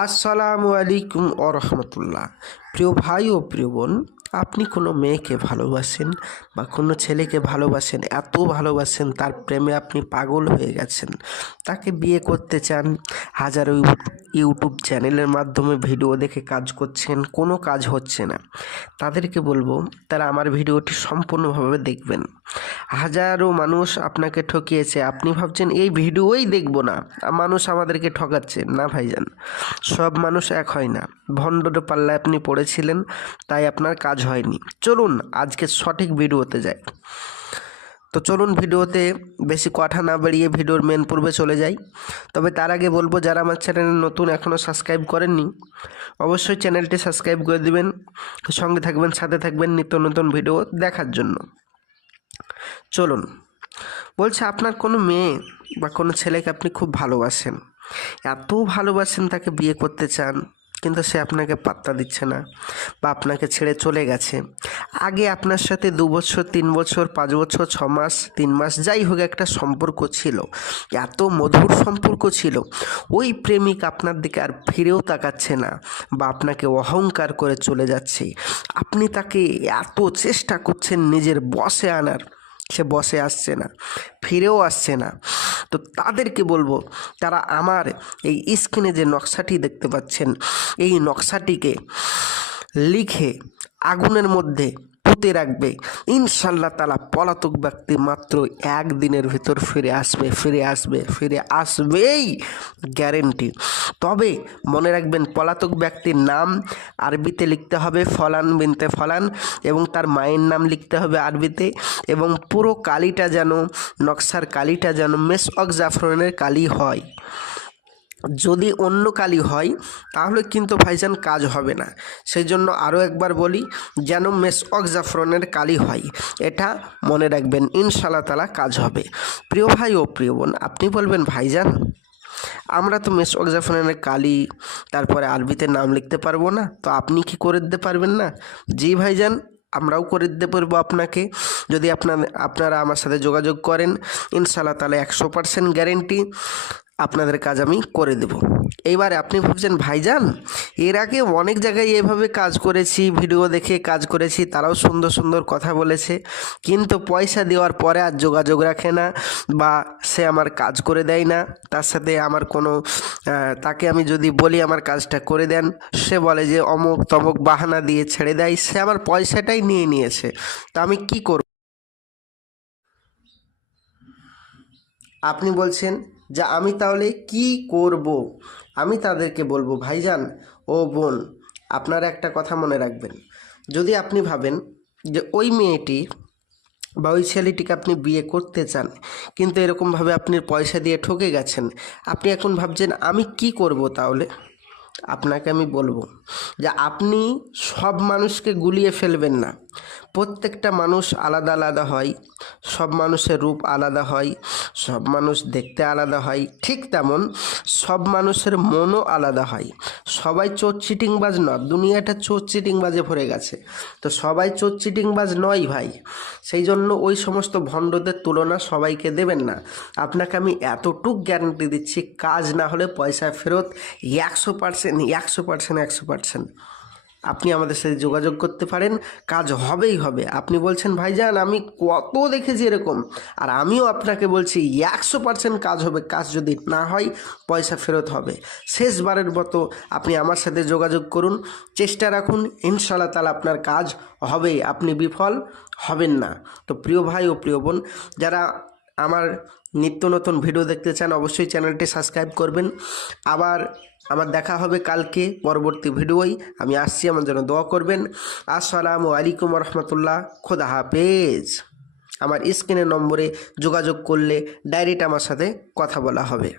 আসসালামু আলাইকুম রহমতুল্লাহ। প্রিয় ভাই ও প্রিয় বোন, আপনি কোনো মেয়েকে ভালোবাসেন বা কোনো ছেলেকে ভালোবাসেন, এত ভালোবাসেন তার প্রেমে আপনি পাগল হয়ে গেছেন, তাকে বিয়ে করতে চান, হাজারো ইউটিউব চ্যানেলের মাধ্যমে ভিডিও দেখে কাজ করছেন, কোনো কাজ হচ্ছে না। তাদেরকে বলবো তারা আমার ভিডিওটি সম্পূর্ণভাবে দেখবেন। হাজারো মানুষ আপনাকে ঠকিয়েছে, আপনি ভাবছেন এই ভিডিওই দেখব না, মানুষ আমাদেরকে ঠকাচ্ছে না। ভাইজান, সব মানুষ এক হয় না। ভণ্ডর পাল্লায় আপনি পড়েছিলেন, তাই আপনার কাজ হয়নি। চলুন আজকে সঠিক ভিডিওতে যাই। তো চলুন ভিডিওতে বেশি কথা না বাড়িয়ে ভিডিওর মেন পূর্বে চলে যাই। তবে তার আগে বলবো, যারা আমার চ্যানেলে নতুন, এখনও সাবস্ক্রাইব করেননি, অবশ্যই চ্যানেলটি সাবস্ক্রাইব করে দিবেন, সঙ্গে থাকবেন, সাথে থাকবেন নিত্য নতুন ভিডিও দেখার জন্য। চলুন, বলছে আপনার কোনো মেয়ে বা কোনো ছেলেকে আপনি খুব ভালোবাসেন, এত ভালোবাসেন তাকে বিয়ে করতে চান, কিন্তু সে আপনাকে পাত্তা দিচ্ছে না বা আপনাকে ছেড়ে চলে গেছে। আগে আপনার সাথে 2 বছর, 3 বছর, 5 বছর, 6 মাস, 3 মাস, যাই হোক একটা সম্পর্ক ছিল, এত মধুর সম্পর্ক ছিল। ওই প্রেমিক আপনার দিকে আর ফিরেও তাকাচ্ছে না বা আপনাকে অহংকার করে চলে যাচ্ছে। আপনি তাকে এত চেষ্টা করছেন নিজের বশে আনার, সে বসে আসছে না, ফিরেও আসছে না। তো তাদেরকে বলবো, তারা আমার এই স্ক্রিনে যে নকশাটি দেখতে পাচ্ছেন, এই নকশাটিকে লিখে আগুনের মধ্যে পুঁতে রাখবে। ইনশাল্লাহ তাআলা পলাতক ব্যক্তি মাত্র 1 দিনের ভিতর ফিরে আসবেই, গ্যারেন্টি। তবে মনে রাখবেন, পলাতক ব্যক্তির নাম আরবিতে লিখতে হবে ফলান বিনতে ফলান, এবং তার মায়ের নাম লিখতে হবে আরবিতে, এবং পুরো কালিটা যেন, নকশার কালিটা যেন মেসওয়াক জাফরানের কালি হয়। যদি অন্য কালি হয় তাহলে কিন্তু ভাইজান কাজ হবে না। সেই জন্য আরও একবার বলি, যেন মেসওয়াক জাফরানের কালি হয়, এটা মনে রাখবেন। ইনশাআল্লাহ তাআলা কাজ হবে। প্রিয় ভাই ও প্রিয় বোন, আপনি বলবেন ভাইজান আমরা তো মেসওয়াক জাফরানের কালি, তারপরে আরবিতে নাম লিখতে পারবো না, তো আপনি কি করে দিতে পারবেন না? জি ভাইজান, আমরাও করে দিতে পারবো আপনাকে, যদি আপনারা আমার সাথে যোগাযোগ করেন। ইনশাআল্লাহ তাহলে 100% গ্যারেন্টি আপনাদের কাজ আমি করে দেব। এইবারে আপনি ভাবছেন ভাইজান, এর আগে অনেক জায়গায় এভাবে কাজ করেছি, ভিডিও দেখে কাজ করেছি, তারাও সুন্দর সুন্দর কথা বলেছে, কিন্তু পয়সা দেওয়ার পরে আর যোগাযোগ রাখে না বা সে আমার কাজ করে দেয় না। তার সাথে আমার কোনো তাকে আমি যদি বলি আমার কাজটা করে দেন, সে বলে যে অমুক তমুক বাহানা দিয়ে ছেড়ে দেয়, সে আমার পয়সাটাই নিয়ে নিয়েছে। তা আমি কি করব? আপনি বলছেন যে আমি তাহলে কি করব? আমি তাদেরকে বলবো, ভাইজান ও বোন, আপনারা একটা কথা মনে রাখবেন। যদি আপনি ভাবেন যে ওই মেয়েটি বা ওই ছেলেটিকে আপনি বিয়ে করতে চান, কিন্তু এরকমভাবে আপনি পয়সা দিয়ে ঠকে গেছেন, আপনি এখন ভাবছেন আমি কি করব তাহলে? আপনাকে আমি বলবো যে আপনি সব মানুষকে গুলিয়ে ফেলবেন না। প্রত্যেকটা মানুষ আলাদা আলাদা হয়, সব মানুষের রূপ আলাদা হয়, সব মানুষ দেখতে আলাদা হয়, ঠিক তেমন সব মানুষের মনও আলাদা হয়। সবাই চোর চিটিংবাজ নয়, দুনিয়াটা চোর চিটিংবাজে ভরে গেছে। তো সবাই চোর চিটিংবাজ নয় ভাই, সেই জন্য ওই সমস্ত ভণ্ডদের তুলনা সবাইকে দেবেন না। আপনাকে আমি এতটুক গ্যারান্টি দিচ্ছি, কাজ না হলে পয়সা ফেরত 100%, 100%, 100%। আপনি আমাদের সাথে যোগাযোগ করতে পারেন, কাজ হবেই হবে। আপনি বলছেন ভাইজান আমি কত দেখেছি এরকম, আর আমিও আপনাকে বলছি 100% কাজ হবে। কাজ যদি না হয় পয়সা ফেরত হবে। শেষবারের মতো আপনি আমার সাথে যোগাযোগ করুন, চেষ্টা রাখুন, ইনশাআল্লাহ তাআলা আপনার কাজ হবেই, আপনি বিফল হবেন না। তো প্রিয় ভাই ও প্রিয় বোন, যারা আমার নিত্য নতুন ভিডিও দেখতে চান, অবশ্যই চ্যানেলটি সাবস্ক্রাইব করবেন। আবার আমার দেখা হবে কালকে পরবর্তী ভিডিওই। আমি আসছি, আমার জন্য দোয়া করবেন। আসসালামু আলাইকুম রহমতুল্লাহ, খোদা হাফেজ। আমার স্ক্রিনের নম্বরে যোগাযোগ করলে ডাইরেক্ট আমার সাথে কথা বলা হবে।